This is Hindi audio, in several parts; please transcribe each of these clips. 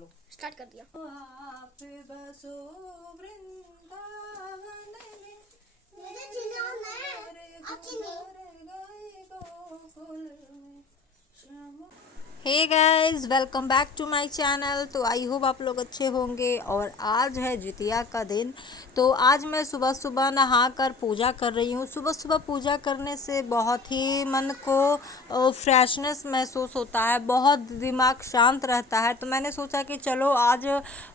लो। स्टार्ट कर दिया। आप बसो वृंदावन में, hey guys, welcome back to my channel. तो आई होप आप लोग अच्छे होंगे। और आज है जितिया का दिन। तो आज मैं सुबह सुबह नहाकर पूजा कर रही हूँ। सुबह सुबह पूजा करने से बहुत ही मन को फ्रेशनेस महसूस होता है, बहुत दिमाग शांत रहता है। तो मैंने सोचा कि चलो आज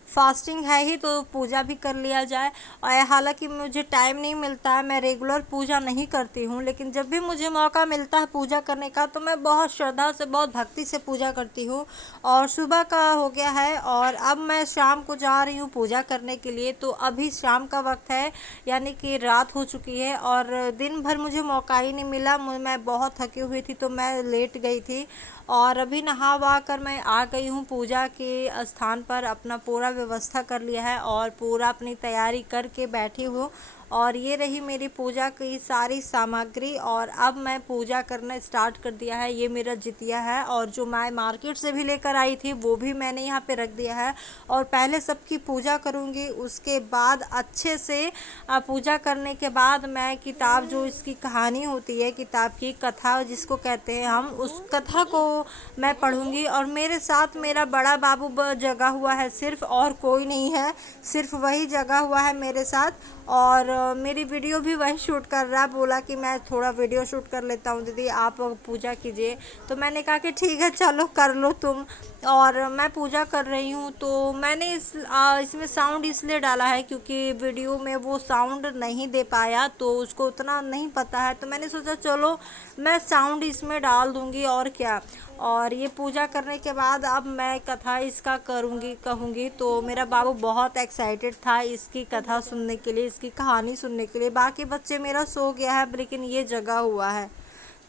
फास्टिंग है ही तो पूजा भी कर लिया जाए। और हालांकि मुझे टाइम नहीं मिलता है, मैं रेगुलर पूजा नहीं करती हूँ, लेकिन जब भी मुझे मौका मिलता है पूजा करने का तो मैं बहुत श्रद्धा से, बहुत भक्ति से पूजा करती हूँ। और सुबह का हो गया है और अब मैं शाम को जा रही हूँ पूजा करने के लिए। तो अभी शाम का वक्त है, यानी कि रात हो चुकी है और दिन भर मुझे मौका ही नहीं मिला। मैं बहुत थकी हुई थी तो मैं लेट गई थी। और अभी नहा वहा कर मैं आ गई हूँ पूजा के स्थान पर। अपना पूरा व्यवस्था कर लिया है और पूरा अपनी तैयारी करके बैठी हूँ। और ये रही मेरी पूजा की सारी सामग्री और अब मैं पूजा करना स्टार्ट कर दिया है। ये मेरा जितिया है और जो मैं मार्केट से भी लेकर आई थी वो भी मैंने यहाँ पे रख दिया है। और पहले सबकी पूजा करूँगी, उसके बाद अच्छे से पूजा करने के बाद मैं किताब, जो इसकी कहानी होती है, किताब की कथा जिसको कहते हैं हम, उस कथा को मैं पढ़ूंगी। और मेरे साथ मेरा बड़ा बाबू जगा हुआ है सिर्फ, और कोई नहीं है, सिर्फ वही जगा हुआ है मेरे साथ। और मेरी वीडियो भी वही शूट कर रहा है। बोला कि मैं थोड़ा वीडियो शूट कर लेता हूँ दीदी, आप पूजा कीजिए। तो मैंने कहा कि ठीक है चलो कर लो तुम। और मैं पूजा कर रही हूँ। तो मैंने इसमें साउंड इसलिए डाला है क्योंकि वीडियो में वो साउंड नहीं दे पाया, तो उसको उतना नहीं पता है। तो मैंने सोचा चलो मैं साउंड इसमें डाल दूँगी और क्या। और ये पूजा करने के बाद अब मैं कथा इसका कहूँगी। तो मेरा बाबू बहुत एक्साइटेड था इसकी कथा सुनने के लिए, इसकी कहानी सुनने के लिए। बाकी बच्चे मेरा सो गया है लेकिन ये जगा हुआ है,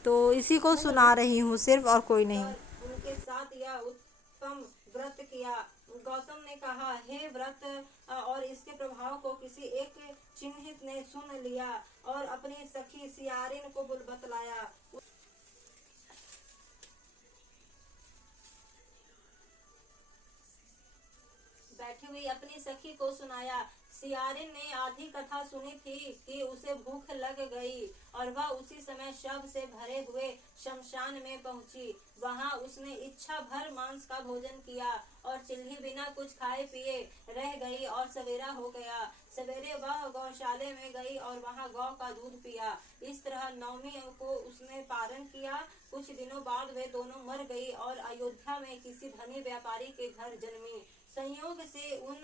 तो इसी को सुना रही हूँ सिर्फ, और कोई नहीं। उनके साथ यह उत्तम व्रत किया। गौतम ने कहा, हे व्रत और इसके प्रभाव को किसी एक चिन्हित ने सुन लिया और अपनी सखी सियारिन को बतलाया। बैठी हुई अपनी सखी को सुनाया। सियारिन ने आधी कथा सुनी थी कि उसे भूख लग गई और वह उसी समय शव से भरे हुए शमशान में पहुंची। वहां उसने इच्छा भर मांस का भोजन किया और चिल्ही बिना कुछ खाए पिए रह गई और सवेरा हो गया। सवेरे वह गौशाले में गई और वहां गौ का दूध पिया। इस तरह नवमी को उसने पारण किया। कुछ दिनों बाद वे दोनों मर गई और अयोध्या में किसी धनी व्यापारी के घर जन्मी। संयोग से उन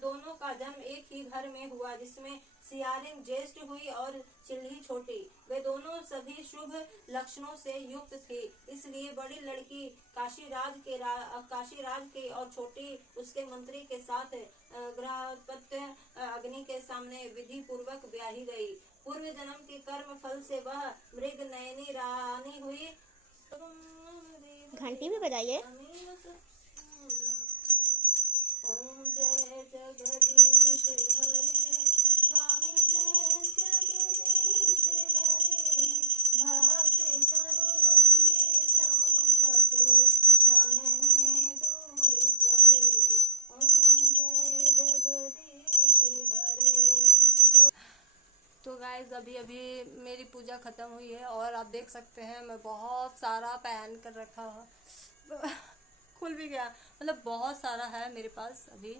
दोनों का जन्म एक ही घर में हुआ, जिसमें सियारिन ज्येष्ठ हुई और चिल्ही छोटी। वे दोनों सभी शुभ लक्षणों से युक्त थे, इसलिए बड़ी लड़की काशीराज के और छोटी उसके मंत्री के साथ गृहपत्य अग्नि के सामने विधि पूर्वक ब्याही गई। पूर्व जन्म के कर्म फल से वह मृग नयनी रानी हुई। घंटी भी बजाइए। ओम जय जगदीश हरे, स्वामी जय जगदीश हरे, भक्त जनों के संकट क्षण में दूर करे। ओम जय जगदीश हरे। तो गाइस, अभी अभी मेरी पूजा ख़त्म हुई है और आप देख सकते हैं मैं बहुत सारा पहन कर रखा है। खुल भी गया, मतलब बहुत सारा है मेरे पास अभी।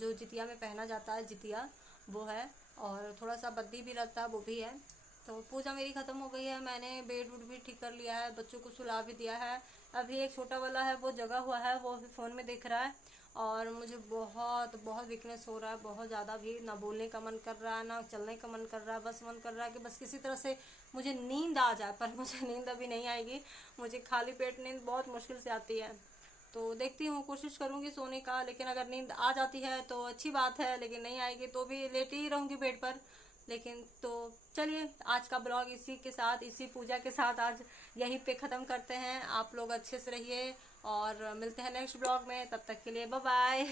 जो जितिया में पहना जाता है जितिया वो है, और थोड़ा सा बद्दी भी रहता है वो भी है। तो पूजा मेरी ख़त्म हो गई है। मैंने बेड वुड भी ठीक कर लिया है, बच्चों को सुला भी दिया है। अभी एक छोटा वाला है वो जगा हुआ है, वो अभी फ़ोन में देख रहा है। और मुझे बहुत बहुत वीकनेस हो रहा है, बहुत ज़्यादा भी। ना बोलने का मन कर रहा है, ना चलने का मन कर रहा है। बस मन कर रहा है कि बस किसी तरह से मुझे नींद आ जाए, पर मुझे नींद अभी नहीं आएगी। मुझे खाली पेट नींद बहुत मुश्किल से आती है। तो देखती हूँ, कोशिश करूँगी सोने का, लेकिन अगर नींद आ जाती है तो अच्छी बात है, लेकिन नहीं आएगी तो भी लेटी ही रहूँगी बेड पर। लेकिन तो चलिए, आज का ब्लॉग इसी के साथ, इसी पूजा के साथ आज यहीं पे ख़त्म करते हैं। आप लोग अच्छे से रहिए और मिलते हैं नेक्स्ट ब्लॉग में। तब तक के लिए बाय बाय।